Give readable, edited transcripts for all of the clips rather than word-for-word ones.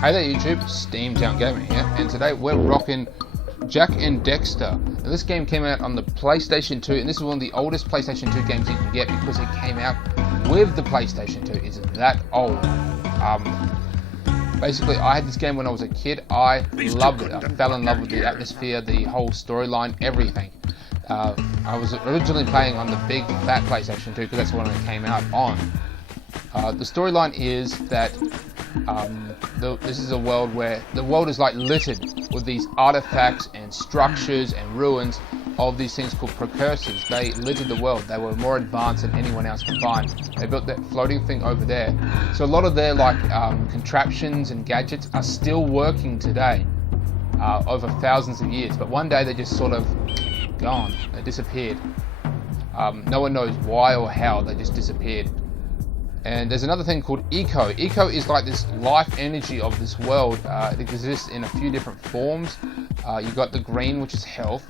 Hey there YouTube, Steamtown Gaming here, and today we're rocking Jak and Daxter. Now this game came out on the PlayStation 2, and this is one of the oldest PlayStation 2 games you can get because it came out with the PlayStation 2. It's that old. Basically, I had this game when I was a kid. I loved it. I fell in love with the atmosphere, the whole storyline, everything. I was originally playing on the big fat PlayStation 2 because that's the one it came out on. The storyline is that this is a world where the world is like littered with these artifacts and structures and ruins of these things called precursors. They littered the world. They were more advanced than anyone else could find. They built that floating thing over there. So a lot of their contraptions and gadgets are still working today, over thousands of years. But one day they just sort of gone. They disappeared. No one knows why or how. They just disappeared. And there's another thing called Eco. Eco is like this life energy of this world. It exists in a few different forms. You've got the green, which is health.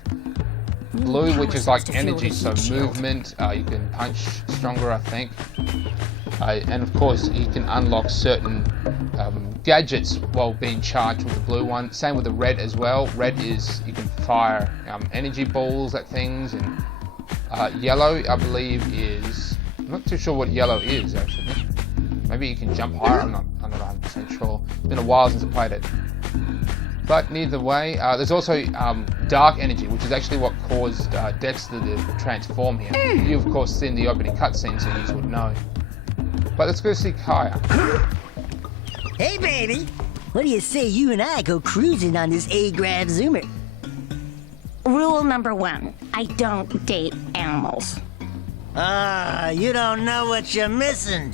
Blue, which is like energy, so movement. You can punch stronger, I think. And of course, you can unlock certain gadgets while being charged with the blue one. Same with the red as well. Red is, you can fire energy balls at things. And yellow, I believe, is... I'm not too sure what yellow is, actually. Maybe you can jump higher, I'm not 100% sure. It's been a while since I played it. But neither way, there's also dark energy, which is actually what caused Daxter to transform here. You've of course seen the opening cutscene, so you would know. But let's go see Kaya. Hey baby! What do you say you and I go cruising on this A-Grav Zoomer? Rule number 1, I don't date animals. Ah, you don't know what you're missing.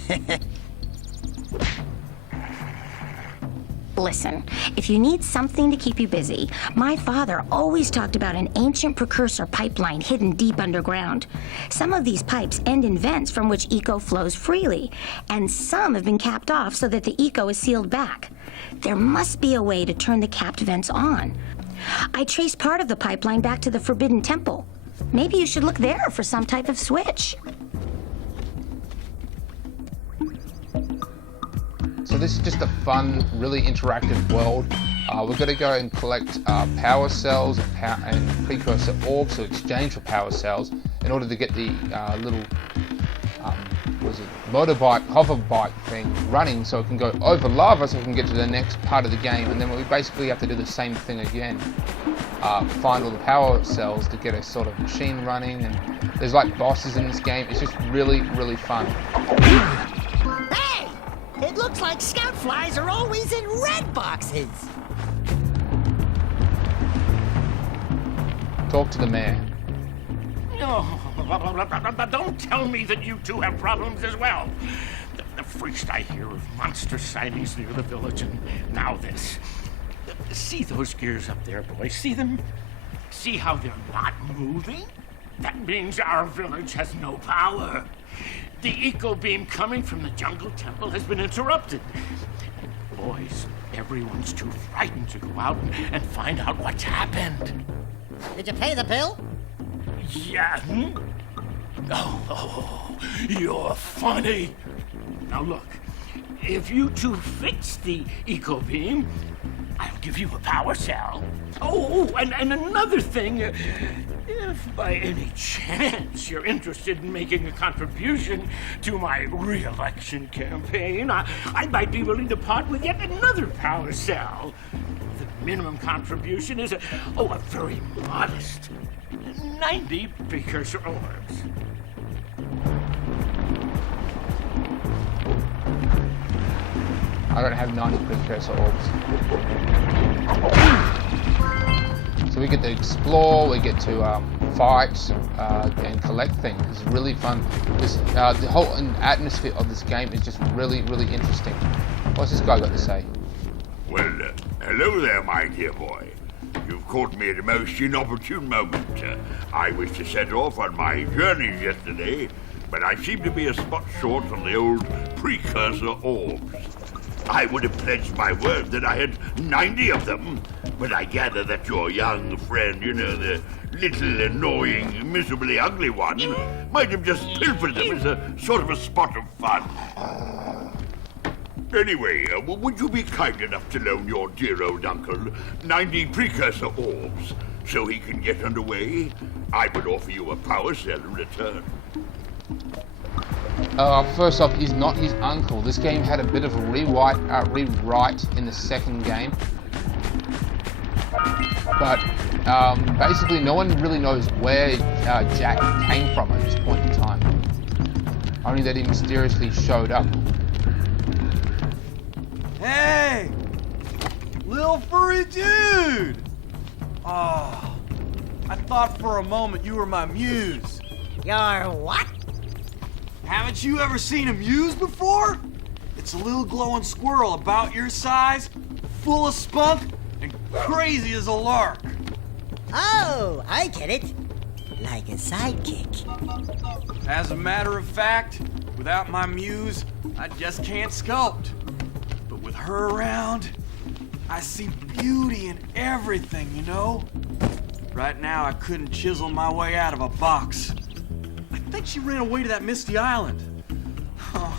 Listen, if you need something to keep you busy, my father always talked about an ancient precursor pipeline hidden deep underground. Some of these pipes end in vents from which eco flows freely, and some have been capped off so that the eco is sealed back. There must be a way to turn the capped vents on. I traced part of the pipeline back to the Forbidden Temple. Maybe you should look there for some type of switch. So this is just a fun, really interactive world. We're going to go and collect power cells and precursor orbs to exchange for power cells in order to get the little motorbike, hover bike thing running so it can go over lava so we can get to the next part of the game. And then we basically have to do the same thing again. Find all the power cells to get a sort of machine running, and there's like bosses in this game. It's just really, really fun. Hey! It looks like scout flies are always in red boxes. Talk to the mayor. Oh, don't tell me that you two have problems as well. First I hear of monster sightings near the village, and now this. See those gears up there, boys? See them? See how they're not moving? That means our village has no power. The eco beam coming from the jungle temple has been interrupted. Boys, everyone's too frightened to go out and find out what's happened. Did you pay the bill? Yeah. Oh, you're funny. Now look, if you two fix the eco beam, I'll give you a power cell. Oh, and another thing, if by any chance you're interested in making a contribution to my re-election campaign, I might be willing to part with yet another power cell. The minimum contribution is a very modest 90 precursor orbs. I don't have 90 precursor orbs. So we get to explore, we get to fight and collect things. It's really fun. The whole atmosphere of this game is just really, really interesting. What's this guy got to say? Well, hello there, my dear boy. You've caught me at a most inopportune moment. I was to set off on my journeys yesterday, but I seem to be a spot short on the old precursor orbs. I would have pledged my word that I had 90 of them, but I gather that your young friend, you know, the little annoying, miserably ugly one, might have just pilfered them as a sort of a spot of fun. Anyway, would you be kind enough to loan your dear old uncle 90 precursor orbs so he can get underway? I would offer you a power cell in return. First off, he's not his uncle. This game had a bit of a rewrite in the second game. But basically no one really knows where Jack came from at this point in time. Only that he mysteriously showed up. Hey! Little furry dude! Oh, I thought for a moment you were my muse. Your what? Haven't you ever seen a muse before? It's a little glowing squirrel about your size, full of spunk, and crazy as a lark. Oh, I get it. Like a sidekick. As a matter of fact, without my muse, I just can't sculpt. But with her around, I see beauty in everything, you know? Right now, I couldn't chisel my way out of a box. I think she ran away to that misty island. Oh,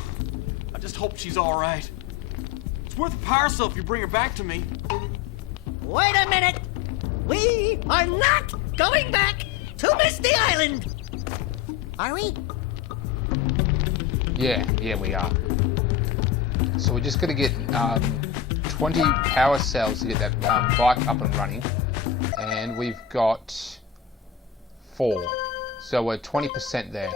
I just hope she's all right. It's worth a power cell if you bring her back to me. Wait a minute! We are not going back to Misty Island! Are we? Yeah, we are. So we're just gonna get 20 power cells to get that bike up and running. And we've got 4. So we're 20% there.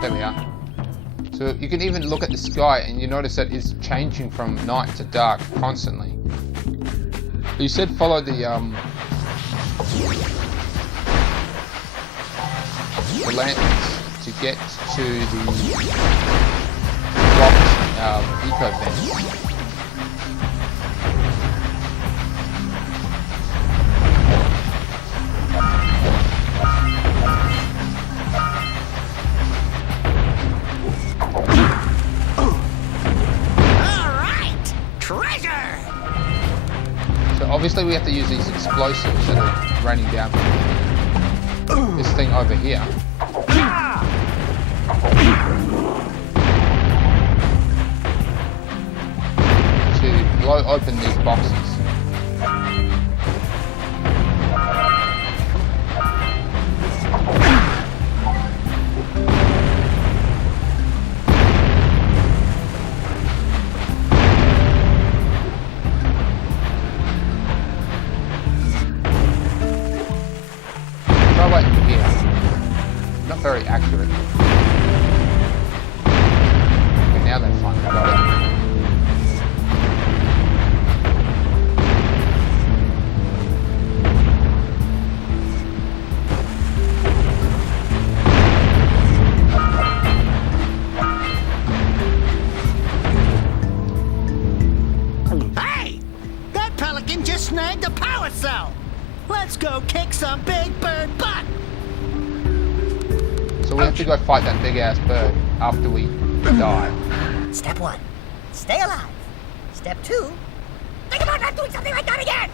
There we are. So you can even look at the sky and you notice that it's changing from night to dark constantly. You said follow the lanterns to get to the locked eco vent. Obviously we have to use these explosives that are raining down from this thing over here. To blow open these boxes. Very accurate. Okay, now they've finally got it. Hey! That pelican just snagged a power cell! Let's go kick some big bird butt! So we have to go fight that big ass bird after we die. Step 1, stay alive. Step 2, think about not doing something like that again!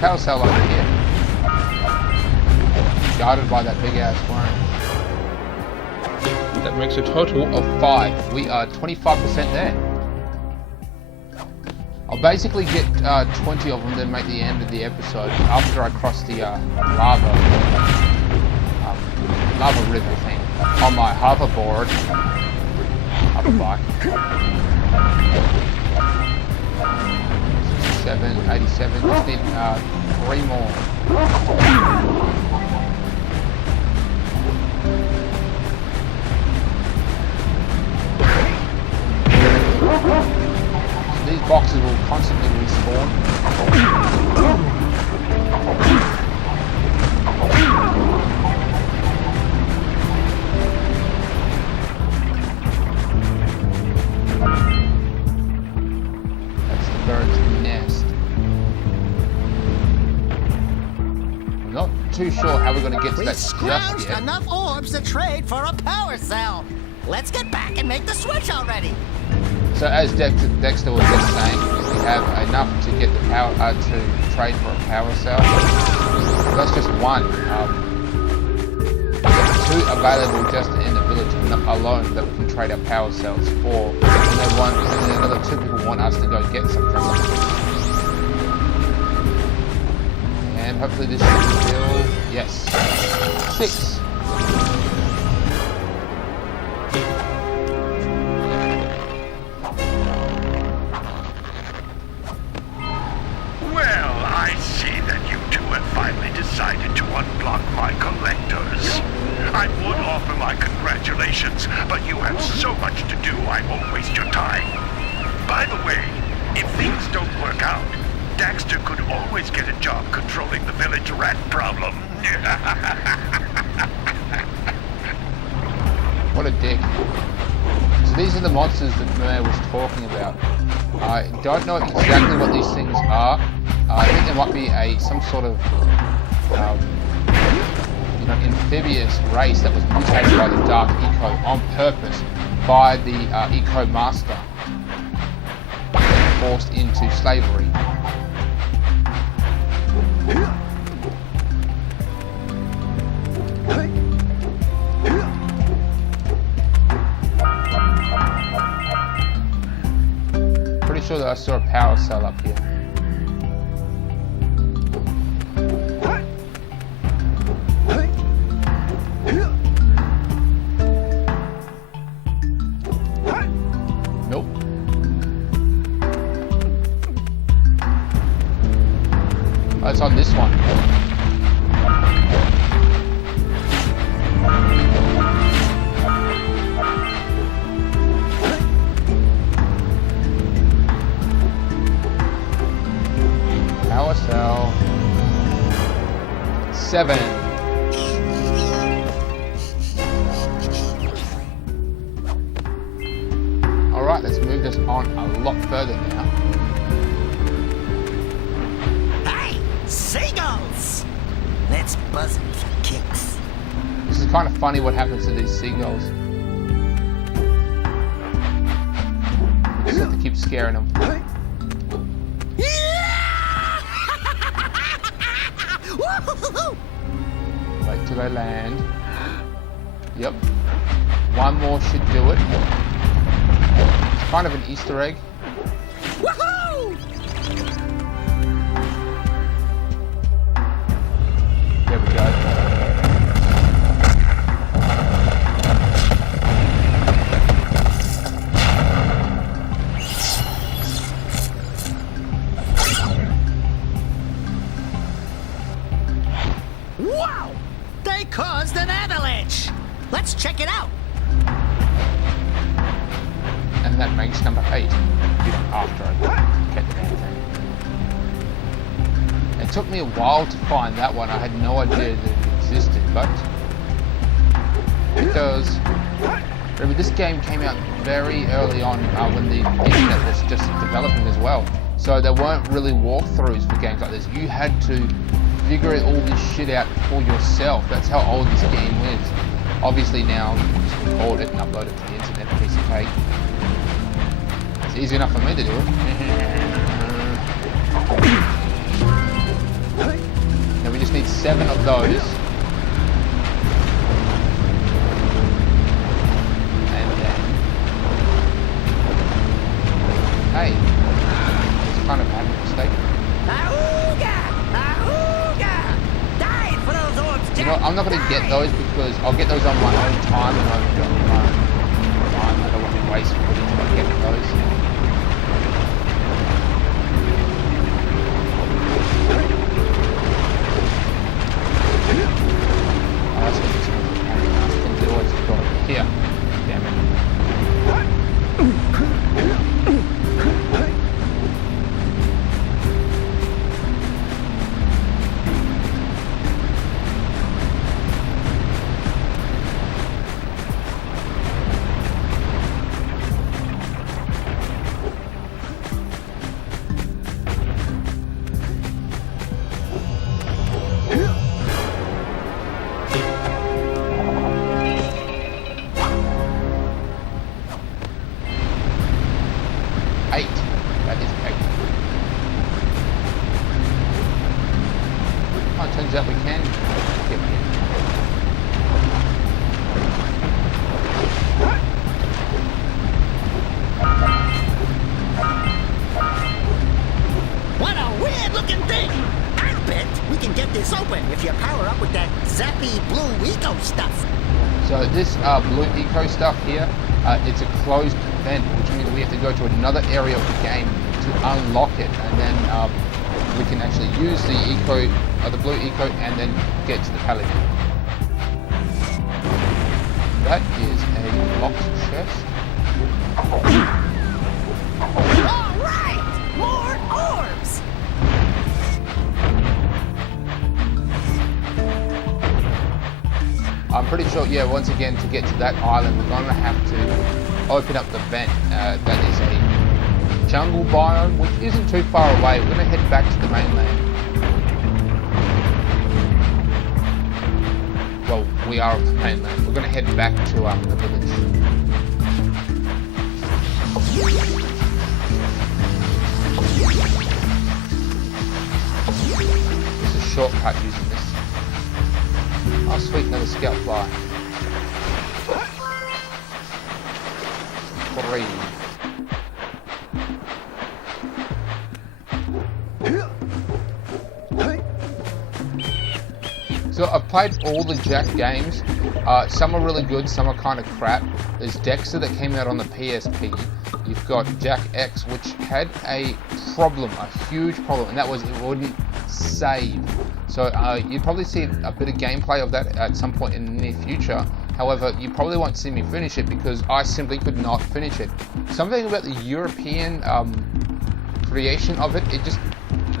Power cell over here. Guarded by that big ass worm. That makes a total of 5. We are 25% there. I'll basically get 20 of them to make the end of the episode after I cross the lava river thing on my hoverboard. Hoverbike. 87, just need 3 more. Just these boxes will constantly respawn. That's the bird's nest. I'm not too sure how we're going to get to We that just scrounged yet. enough orbs to trade for a power cell. Let's get back and make the switch already. So as Dexter was just saying, we have enough to get the power to trade for a power cell. That's just one. Two available just in the village alone that we can trade our power cells for. And then another two people want us to go get some from them. And hopefully this should fill. Yes. 6. Well, I see that you two have finally decided to unblock my collectors. I would offer my congratulations, but you have so much to do, I won't waste your time. By the way, if things don't work out, Daxter could always get a job controlling the village rat problem. What a dick. So these are the monsters that the mayor was talking about. I don't know exactly what these things are. I think there might be some sort of amphibious race that was mutated by the Dark Eco on purpose by the Eco Master, forced into slavery. Pretty sure that I saw a power cell up here. Nope. Oh, it's on this one. Power cell 7. Alright, let's move this on a lot further now. Hey, seagulls! Let's buzz them for kicks. This is kind of funny what happens to these seagulls. We just have to keep scaring them. Wait till they land. Yep. One more should do it. It's kind of an Easter egg. Woohoo! There we go. Wow! They caused an avalanche! Let's check it out! And that makes number 8. After I get the damn thing. It took me a while to find that one. I had no idea that it existed, but it does. Remember, this game came out very early on when the internet was just developing as well. So there weren't really walkthroughs for games like this. You had to figure all this shit out for yourself. That's how old this game is. Obviously now you can just record it and upload it to the internet, a piece of cake. It's easy enough for me to do it. Now we just need 7 of those. And then... Hey! It's kind of having a mistake. Ahooga! Ahooga! Die for those orbs, Jack! You know, I'm not going to get those because I'll get those on my own time and on my own time. I don't want to waste footage by getting those. Oh, that's going to be too much pain. I think they always go over here. Damn it. turns out we can get here. What a weird-looking thing! I'll bet we can get this open if you power up with that zappy blue eco stuff. So this blue eco stuff here, it's a closed vent, which means we have to go to another area of the game to unlock it, and then we can actually use the eco, the blue eco, and then get to the paladin. That is a locked chest. All right! More orbs! I'm pretty sure, yeah, once again, to get to that island, we're going to have to open up the vent. That is a jungle biome, which isn't too far away. We're going to head back to the mainland. Well, we are on the mainland. We're going to head back to the village. It's a shortcut using this. Oh sweet, another scout fly. 3. So I've played all the Jack games. Some are really good, some are kind of crap. There's Daxter that came out on the PSP. You've got Jack X, which had a problem, a huge problem, and that was it wouldn't save. So you'd probably see a bit of gameplay of that at some point in the near future. However, you probably won't see me finish it because I simply could not finish it. Something about the European creation of it, it just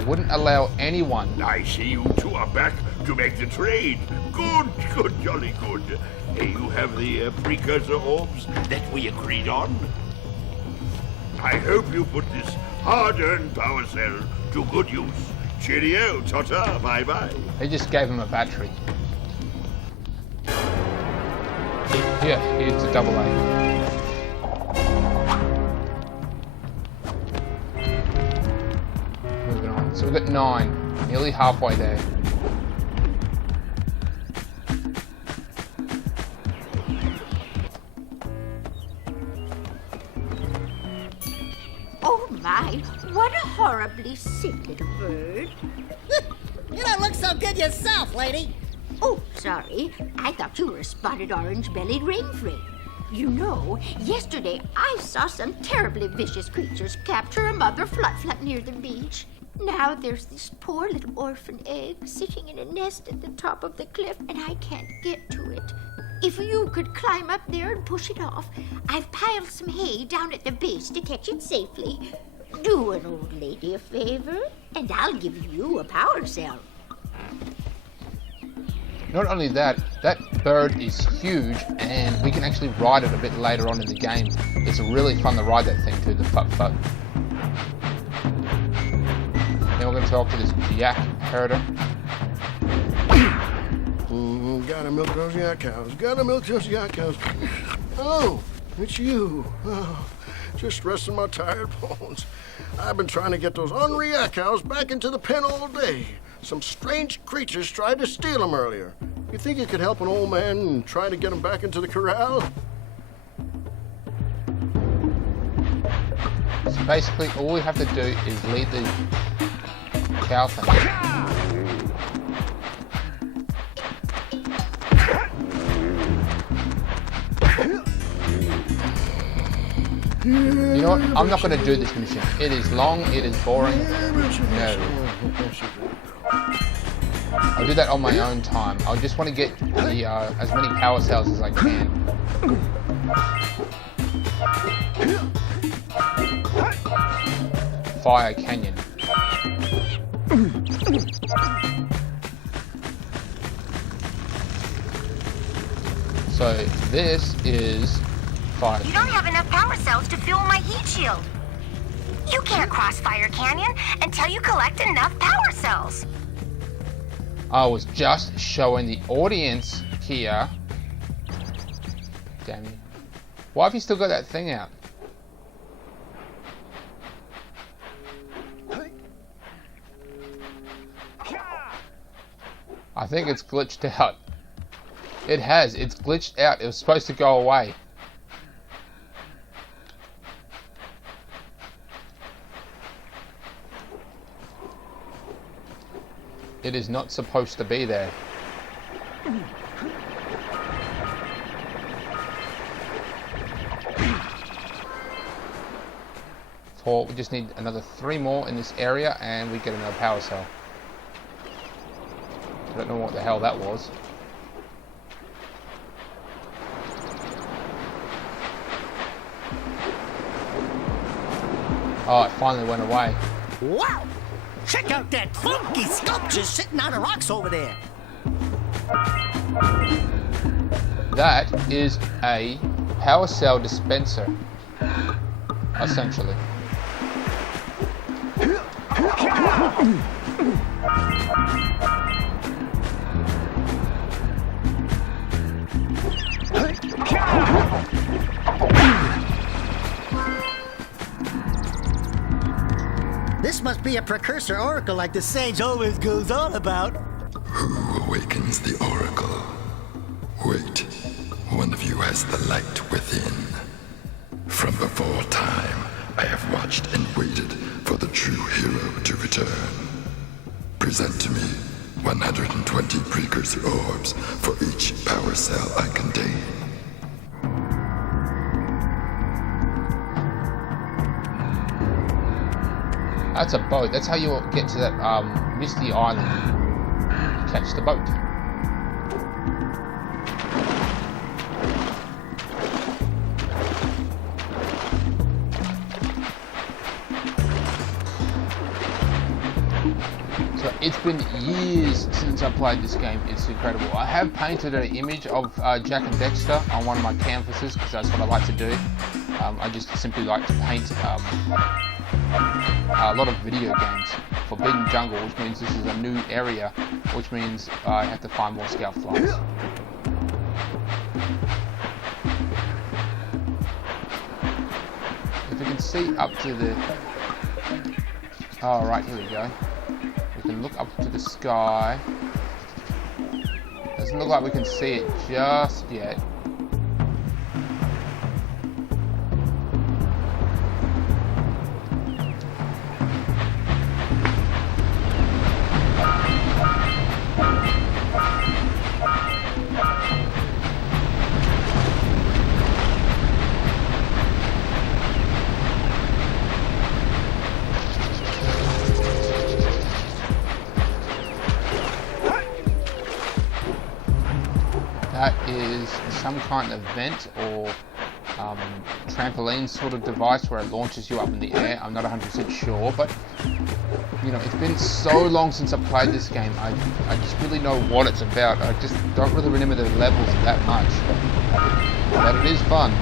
wouldn't allow anyone. I see you two are back to make the trade. Good, good, jolly good. You have the precursor orbs that we agreed on. I hope you put this hard-earned power cell to good use. Cheerio, Tota, bye-bye. They just gave him a battery. Yeah, it's a double A. Moving on. So we've got 9, nearly halfway there. Oh my, what a horribly sick little bird. You don't look so good yourself, lady. Oh, sorry. I thought you were a spotted orange-bellied rainframe. You know, yesterday I saw some terribly vicious creatures capture a mother flut-flut near the beach. Now there's this poor little orphan egg sitting in a nest at the top of the cliff, and I can't get to it. If you could climb up there and push it off, I've piled some hay down at the base to catch it safely. Do an old lady a favor, and I'll give you a power cell. Not only that, that bird is huge, and we can actually ride it a bit later on in the game. It's really fun to ride that thing too, the fut-fut. Then we're going to talk to this yak herder. Gotta milk those yak cows. Gotta milk those yak cows. Oh, it's you. Oh, just resting my tired bones. I've been trying to get those ornery yak cows back into the pen all day. Some strange creatures tried to steal them earlier. You think you could help an old man and try to get them back into the corral? So basically, all we have to do is lead the cow thing. You know what? I'm not going to do this mission. It is long, it is boring. No. I'll do that on my own time. I just want to get the as many power cells as I can. Fire Canyon. So this is fire. You don't have enough power cells to fuel my heat shield. You can't cross Fire Canyon until you collect enough power cells. I was just showing the audience here. Damn you. Why have you still got that thing out? I think it's glitched out. It has. It's glitched out. It was supposed to go away. It is not supposed to be there. We just need another 3 more in this area and we get another power cell. I don't know what the hell that was. Oh, it finally went away. Wow! Check out that funky sculpture sitting on the rocks over there. That is a power cell dispenser, essentially. This must be a precursor oracle like the sage always goes on about. Who awakens the oracle? Wait, one of you has the light within. From before time, I have watched and waited for the true hero to return. Present to me 120 precursor orbs for each power cell I contain. That's a boat. That's how you get to that misty island. You catch the boat. So it's been years since I played this game. It's incredible. I have painted an image of Jack and Dexter on one of my canvases because that's what I like to do. I just simply like to paint a lot of video games. Forbidden Jungle, which means this is a new area, which means I have to find more scout flies. If you can see up to the... Oh, right, here we go. We can look up to the sky. Doesn't look like we can see it just yet. That is some kind of vent or trampoline sort of device where it launches you up in the air. I'm not 100% sure, but you know, it's been so long since I played this game. I just really know what it's about. I just don't really remember the levels that much, but it is fun.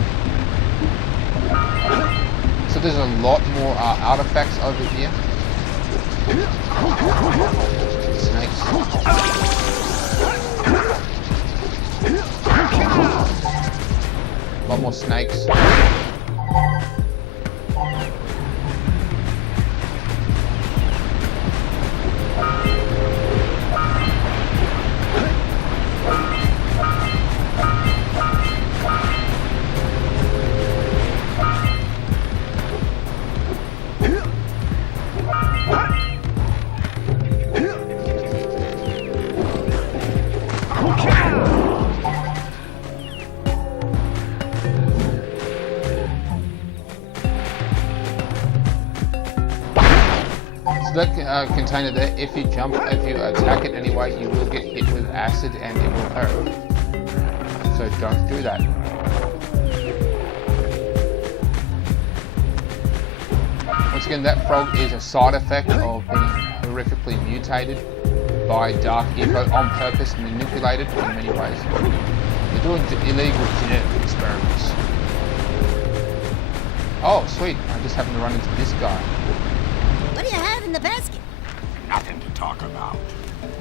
So there's a lot more artifacts over here. Snakes. A lot more snakes. So that container there, if you attack it anyway, you will get hit with acid and it will hurt. So don't do that. Once again, that frog is a side effect of being horrifically mutated by Dark Eco on purpose, manipulated in many ways. They're doing illegal genetic experiments. Oh, sweet. I just happened to run into this guy. What do you have in the basket? Nothing to talk about.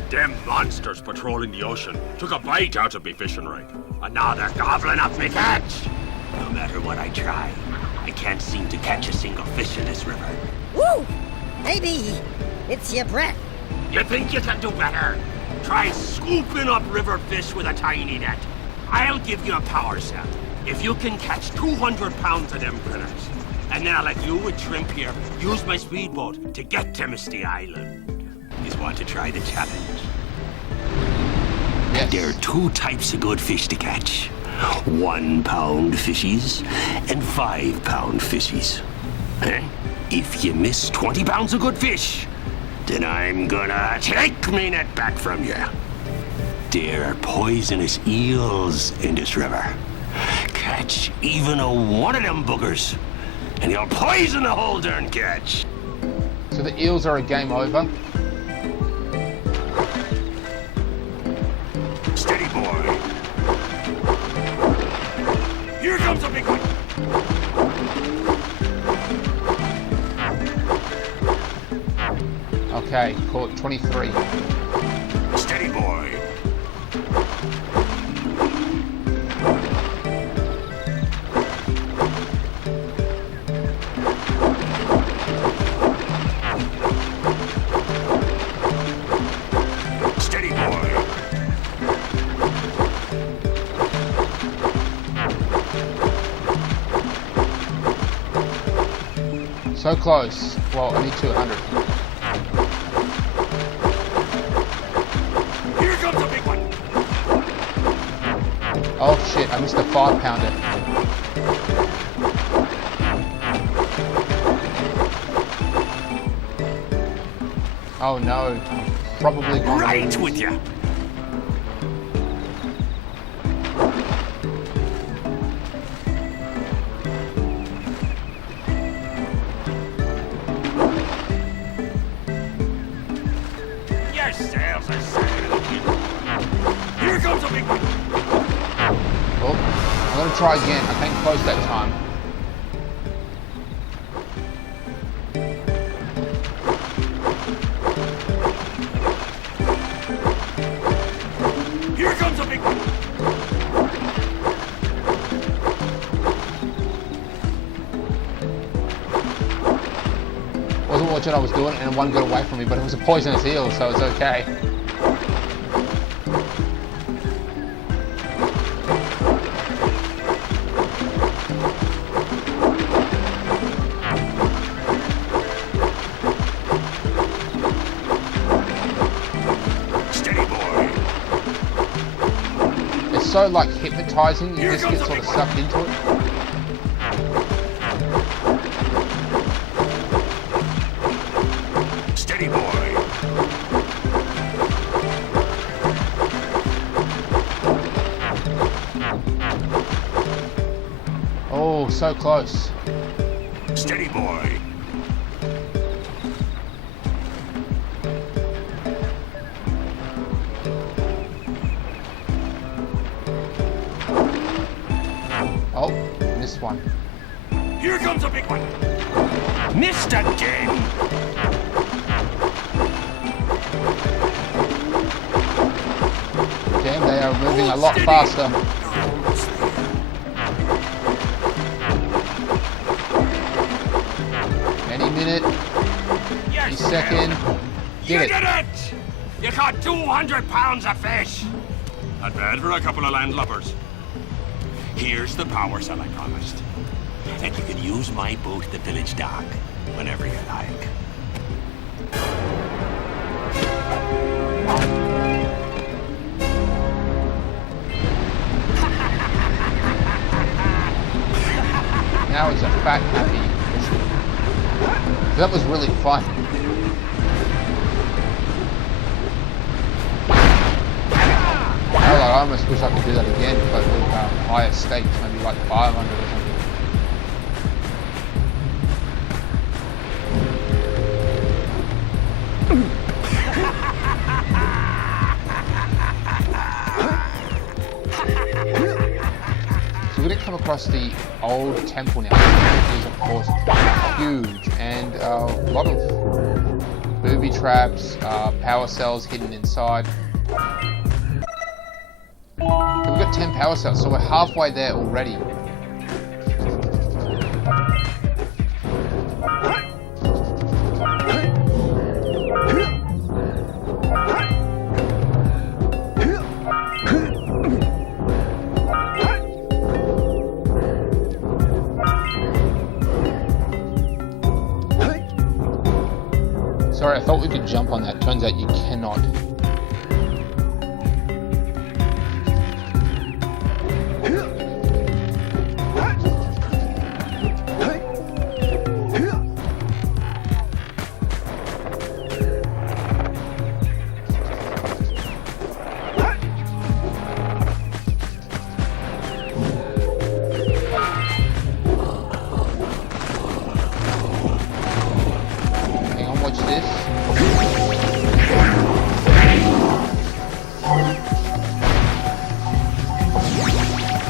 Them monsters patrolling the ocean took a bite out of me fishing rig. And now they're gobbling up me catch. No matter what I try, I can't seem to catch a single fish in this river. Woo! Maybe it's your breath. You think you can do better? Try scooping up river fish with a tiny net. I'll give you a power cell if you can catch 200 pounds of them critters. And then I'll let you with Shrimp here use my speedboat to get to Misty Island. You want to try the challenge? Yes. There are 2 types of good fish to catch. 1 pound fishies and 5 pound fishies. Eh? If you miss 20 pounds of good fish, then I'm gonna take me net back from you. There are poisonous eels in this river. Catch even one of them boogers, and you'll poison the whole darn catch. So the eels are a game over. Steady, boy. Here comes a big one. Okay, caught 23. Steady, boy. Steady, boy. So close. Well, I need 200. Here comes a big one. Oh shit, I missed a 5-pounder. Oh no, probably gone. Right with you. Your sails are set. Here comes a big one. Oh, I'm gonna try again. I came close that time. Here comes a big one. Wasn't watching what I was doing, and one got away from me, but it was a poisonous eel, so it's okay. Steady, boy. It's so like hypnotizing, you Here just comes get a sort of big sucked into it. Steady, boy. Oh, so close. Steady, boy. Oh, missed one. Here comes a big one. Missed again. Damn, they are moving a lot faster. Any minute, any second. You Did it. did it! You caught 200 pounds of fish. Not bad for a couple of landlubbers. Here's the power cell I promised. And you can use my boat at the village dock whenever you like. Now he's a fat, happy fisherman. That was really fun. I almost wish I could do that again, but with higher stakes, maybe like 500 or something. So we're going to come across the old temple now. It is, of course, huge, and a lot of booby traps, power cells hidden inside. Okay, we've got 10 power cells, so we're halfway there already. jump on that. Turns out you cannot.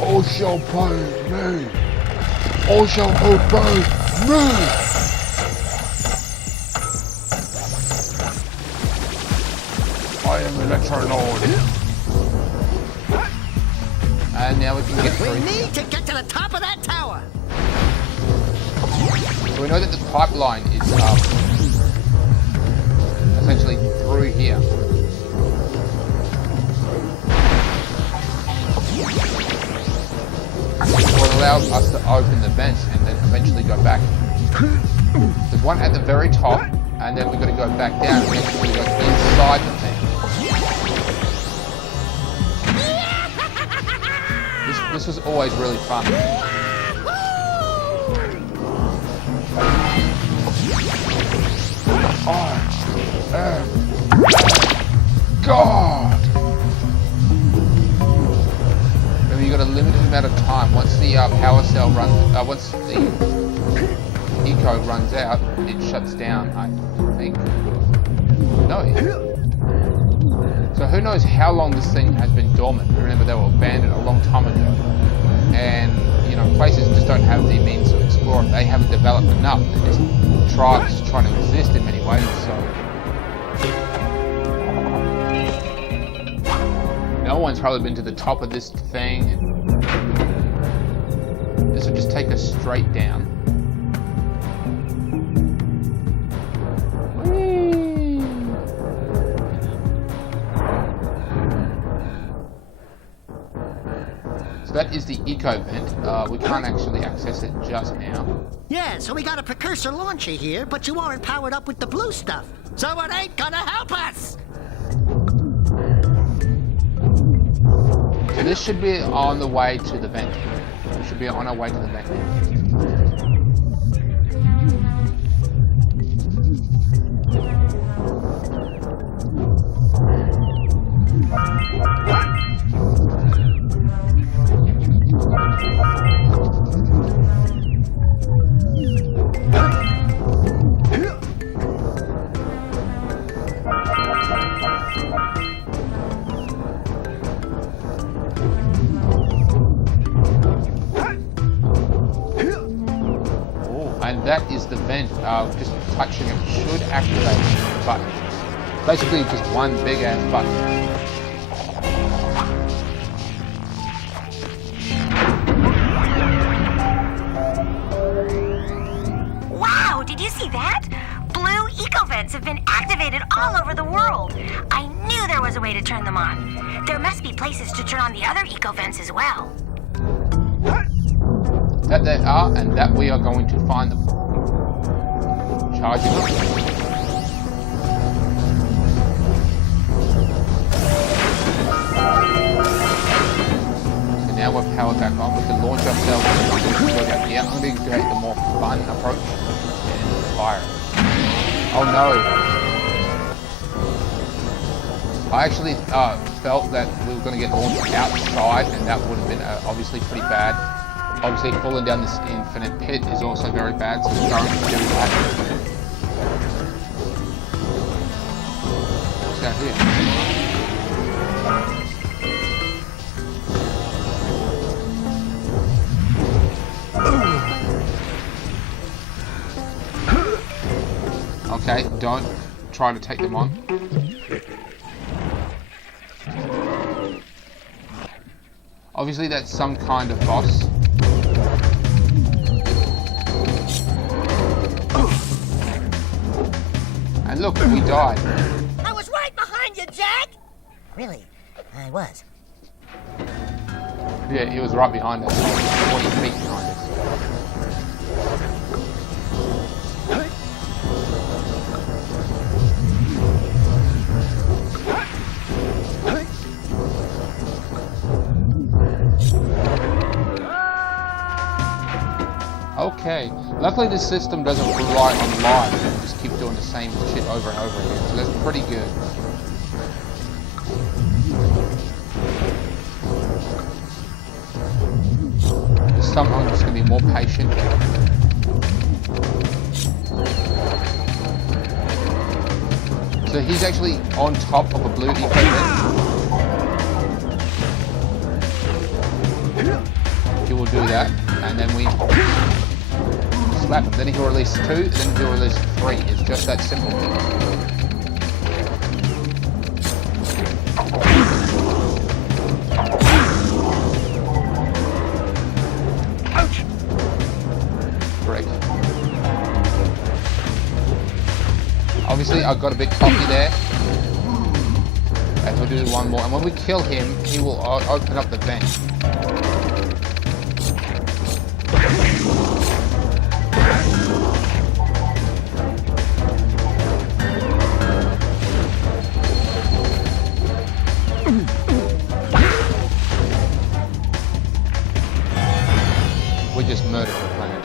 All shall obey me. All shall obey me. I am Electronord. And now we can get We through. need to get to the top of that tower. So we know that the pipeline is essentially through here. What allows us to open the vents and then eventually go back. There's one at the very top, and then we've got to go back down and eventually go inside the thing. This was always really fun. God! Remember, you got a limited amount of time. Once the power cell runs, once the eco runs out, it shuts down. I think. No. So who knows how long this thing has been dormant? Remember, they were abandoned a long time ago, and you know, places just don't have the means to explore it. They haven't developed enough. They're just tribes trying to exist in many ways. So no one's probably been to the top of this thing. And this would just take us straight down. Whee! So that is the eco vent. We can't actually access it just now. Yeah, so we got a precursor launcher here, but you aren't powered up with the blue stuff. So it ain't gonna help us! So this should be on the way to the vent. We should be on our way to the vent now. And that is the vent. Just touching it should activate the button. Basically just one big ass button. Wow, did you see that? Blue eco-vents have been activated all over the world. I knew there was a way to turn them on. There must be places to turn on the other eco-vents as well. That they are, and that we are going to find them. Charging up. So now we're powered back on. We can launch ourselves and go back here. I'm going to create the more fun approach and fire. Oh no! I actually felt that we were going to get launched outside, and that would have been obviously pretty bad. Obviously, falling down this infinite pit is also very bad, so we're going to do that. What's down here? Okay, don't try to take them on. Obviously, that's some kind of boss. And look, we died. I was right behind you, Jack! Really? I was. Yeah, he was right behind us. 40 feet behind us. Luckily this system doesn't rely on life, you can just keep doing the same shit over and over again, so that's pretty good. This time I'm just going to be more patient. So he's actually on top of a blue eco vent. He will do that, and then we slap him. Then he'll release 2, then he'll release 3. It's just that simple. Ouch! Correct. Obviously, I got a bit cocky there. And we'll do one more. And when we kill him, he will open up the vent. We just murdered the planet.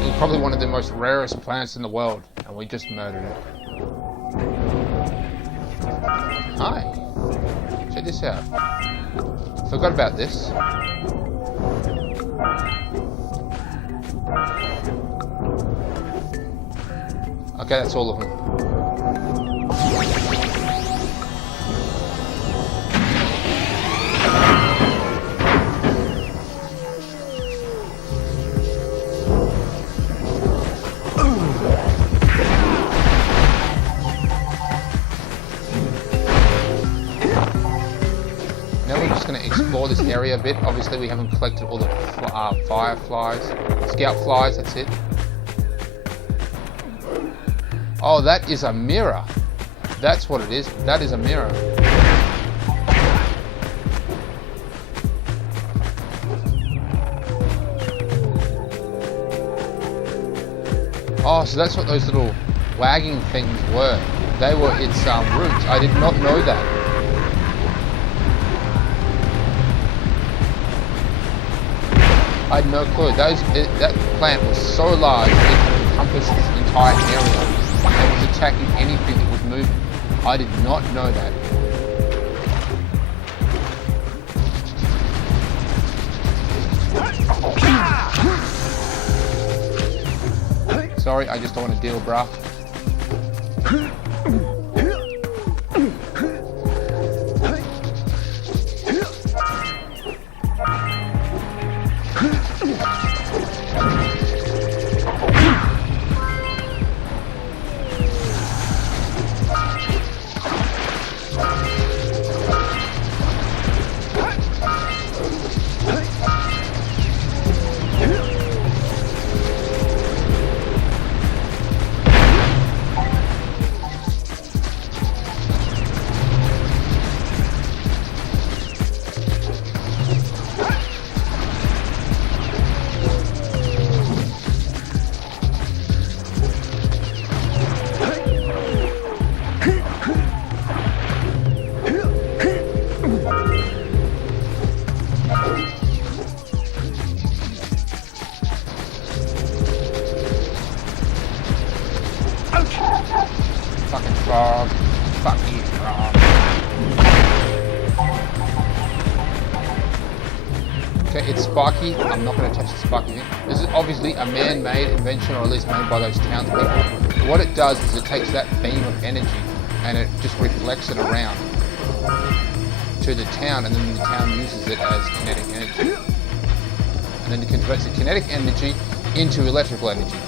It's probably one of the most rarest planets in the world, and we just murdered it. Hi. Check this out. Forgot about this. Okay, that's all of them. Explore this area a bit. Obviously we haven't collected all the fireflies, scout flies, that's it. Oh, that is a mirror. That's what it is. That is a mirror. Oh, so that's what those little wagging things were. They were its roots. I did not know that. I had no clue. That plant was so large it could encompass this entire area and was attacking anything that was moving. I did not know that. Sorry, I just don't want to deal, bruh. Fucking frog. Fuck you, frog. Okay, it's Sparky. I'm not going to touch the Sparky thing. This is obviously a man-made invention, or at least made by those townspeople. What it does is it takes that beam of energy and it just reflects it around to the town, and then the town uses it as kinetic energy. And then it converts the kinetic energy into electrical energy.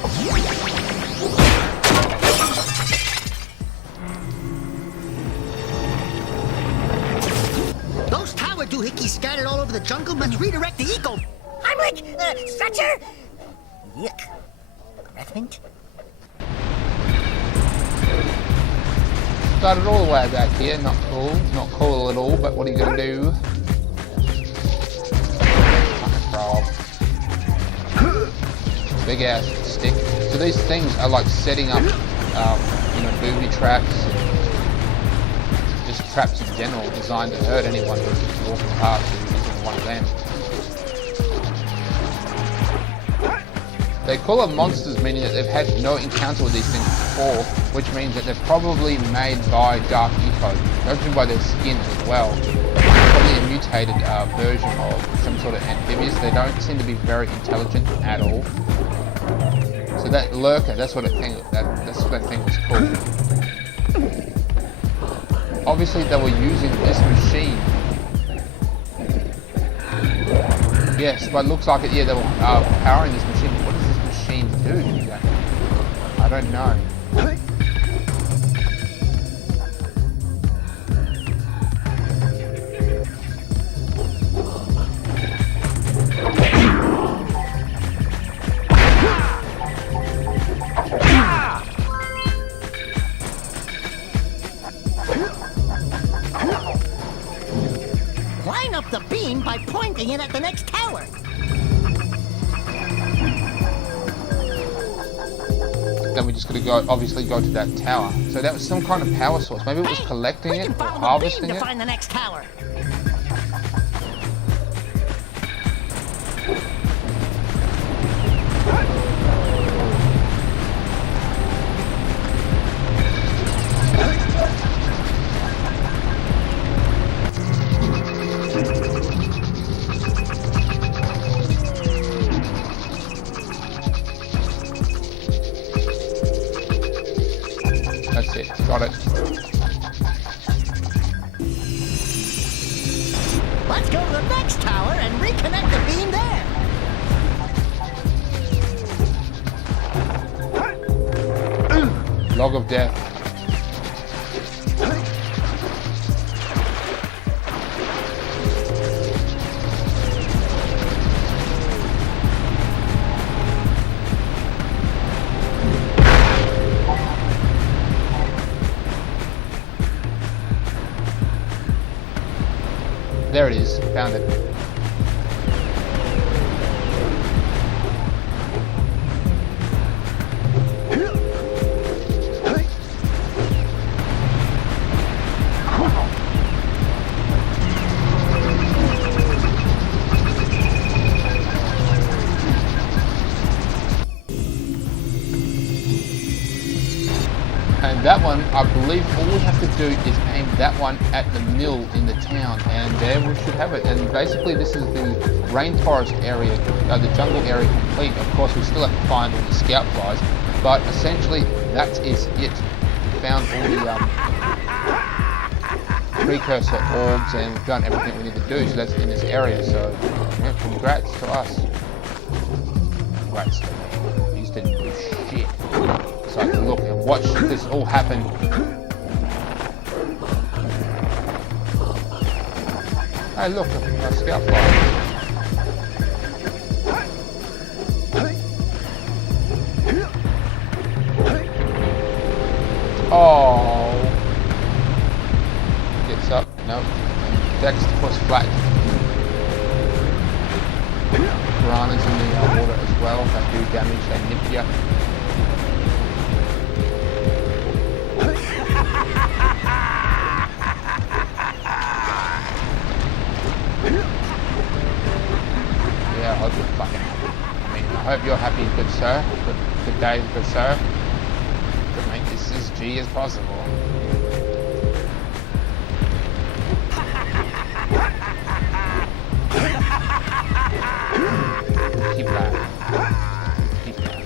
Those tower doohickeys scattered all over the jungle must redirect the eco. I'm like, stretcher? Yuck. Revenant? Started all the way back here, not cool. Not cool at all, but what are you gonna do? Fucking frog. Big ass stick. So these things are like setting up, booby traps. Just traps in general, designed to hurt anyone who's just walking past who isn't one of them. They call them monsters, meaning that they've had no encounter with these things before, which means that they're probably made by Dark Eco, judging by their skin as well. Probably a mutated version of some sort of amphibious. They don't seem to be very intelligent at all. So that lurker, that's what that thing was called. Obviously, they were using this machine. Yes, but it looks like it. Yeah, they were powering this machine. What does this machine do exactly? I don't know. Line up the beam by pointing it at the next tower. Then we just got to go, obviously go to that tower. So that was some kind of power source. Maybe it was collecting it or harvesting to it. find the next tower. That's it. Got it. Let's go to the next tower and reconnect the beam there. Log of death. There it is. Found it. And that one, I believe all we have to do is aim that one at the mill in the town, and there we should have it. And basically this is the rainforest area, the jungle area complete. Of course we still have to find all the scout flies, but essentially that is it. We found all the precursor orbs and we've done everything we need to do, so that's in this area. So yeah, congrats to us. Congrats to me. We just didn't do shit. So I can look and watch this all happen. Hey look, a scout fly. Oh. Gets up, no. Daxter was flat. Piranhas in the water as well, they do damage, they nip you. Yeah, I hope you're fucking happy. I mean, I hope you're happy, good sir. Good day, good sir. To make this as G as possible. Keep laughing. Keep laughing.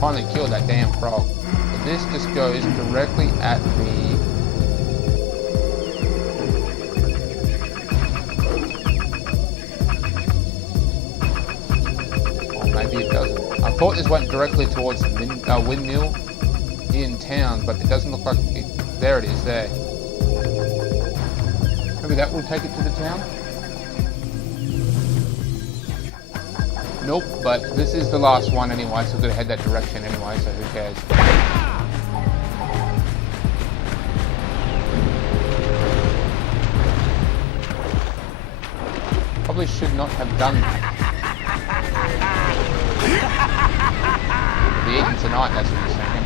Finally killed that damn frog. But this just goes directly at the... Or maybe it doesn't. I thought this went directly towards the windmill in town, but it doesn't look like it. There it is, there. Maybe that will take it to the town? Nope, but this is the last one anyway, so we're gonna head that direction anyway, so who cares? Probably should not have done that. We'll be eating tonight, that's what you're saying.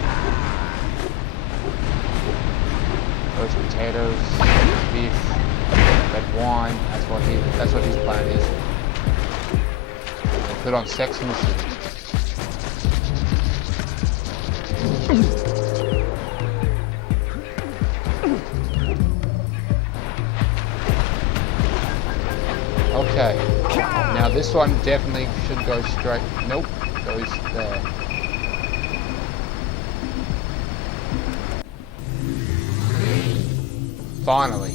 Roast potatoes, fish, red wine, that's what his plan is. We'll put on Sex and the City. Okay, now this one definitely should go straight. Nope, goes there. Finally.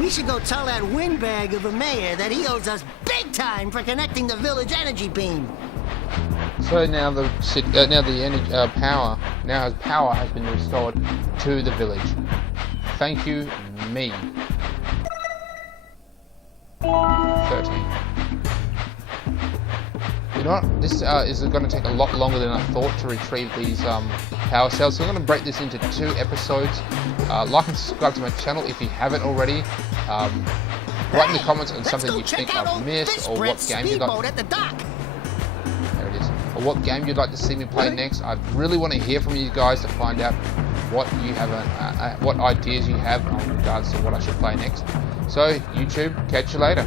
We should go tell that windbag of a mayor that he owes us big time for connecting the village energy beam. So now the power has been restored to the village. Thank you, me. 13. You know what? This is going to take a lot longer than I thought to retrieve these power cells. So I'm going to break this into 2 episodes. Like and subscribe to my channel if you haven't already. Write in the comments on something you think I've missed or what game you'd like. There it is. Or what game you'd like to see me play next. I really want to hear from you guys to find out what you have, what ideas you have in regards to what I should play next. So YouTube, catch you later.